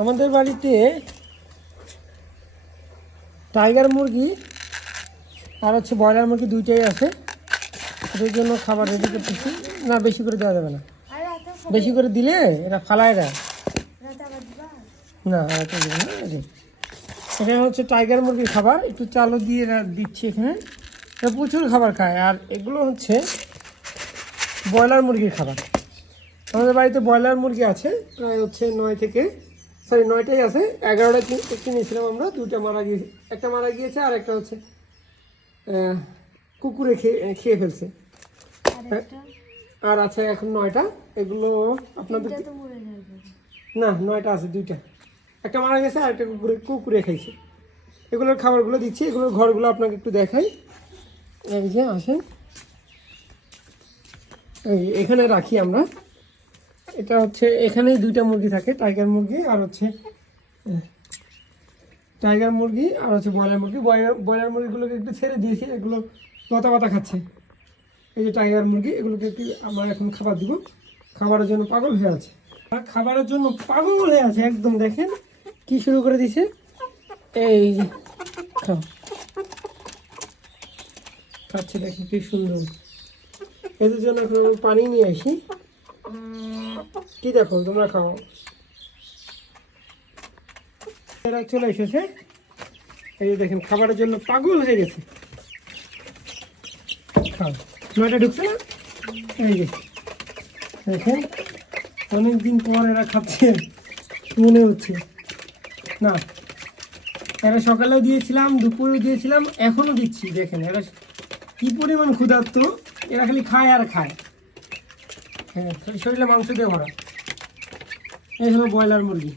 আমাদের বাড়িতে টাইগার মুরগি আর হচ্ছে ব্রয়লার মুরগি দুইটাই আছে। ওদের জন্য খাবার রেডি করতেছি। না, বেশি করে দেওয়া যাবে না। বেশি করে দিলে এটা ফালায় না না এখানে হচ্ছে টাইগার মুরগির খাবার। একটু চালও দিয়ে দিচ্ছি এখানে। এটা প্রচুর খাবার খায়। আর এগুলো হচ্ছে ব্রয়লার মুরগির খাবার। আমাদের বাড়িতে ব্রয়লার মুরগি আছে, প্রায় হচ্ছে নয় থেকে সরি নয়টাই আছে। এগারোটা কিন- কিনেছিলাম আমরা? দুটা মারা গিয়েছে একটা মারা গিয়েছে আর একটা হচ্ছে কুকুরে খেয়ে খেয়ে ফেলছে। আর আছে এখন নয়টা। এগুলো আপনাদের না নয়টা আছে দুইটা। একটা মারা গেছে আর একটা কুকুরে কুকুরে খাইছে। এগুলোর খাবারগুলো দিচ্ছি। এগুলোর ঘরগুলো আপনাকে একটু দেখাই। এই যে আসেন। এখানে রাখি আমরা। এটা হচ্ছে, এখানেই দুইটা মুরগি থাকে টাইগার মুরগি আর হচ্ছে টাইগার মুরগি আর হচ্ছে ব্রয়লার মুরগি। ব্রয়লার মুরগিগুলোকে একটু ছেড়ে দিয়েছি, এগুলো লতা পাতা খাচ্ছে। এই যে টাইগার মুরগি, এগুলোকে একটু আমরা এখন খাবার দিব। খাবারের জন্য পাগল হয়ে আছে। আর খাবারের জন্য পাগল হয়ে আছে, একদম দেখেন কি শুরু করে দিছে এই যে খাচ্ছে দেখেন কি সুন্দর। এদের জন্য এখন আমি পানি নিয়ে আসি। কি দেখো, তোমরা খাও। এরা চলে এসেছে। এই যে দেখেন, খাবারের জন্য পাগল হয়ে গেছে। নয়টা ঢুকছে না? এই যে, দেখেন, অনেকদিন পর এরা খাচ্ছে, মনে হচ্ছে। না, এরা সকালেও দিয়েছিলাম, দুপুরেও দিয়েছিলাম, এখনও দিচ্ছি, দেখেন, এরা কি পরিমাণ ক্ষুধার্ত, এরা খালি খায় আর খায়। শরীরে মাংস দেবো ভরা এই হলো ব্রয়লার মুরগি।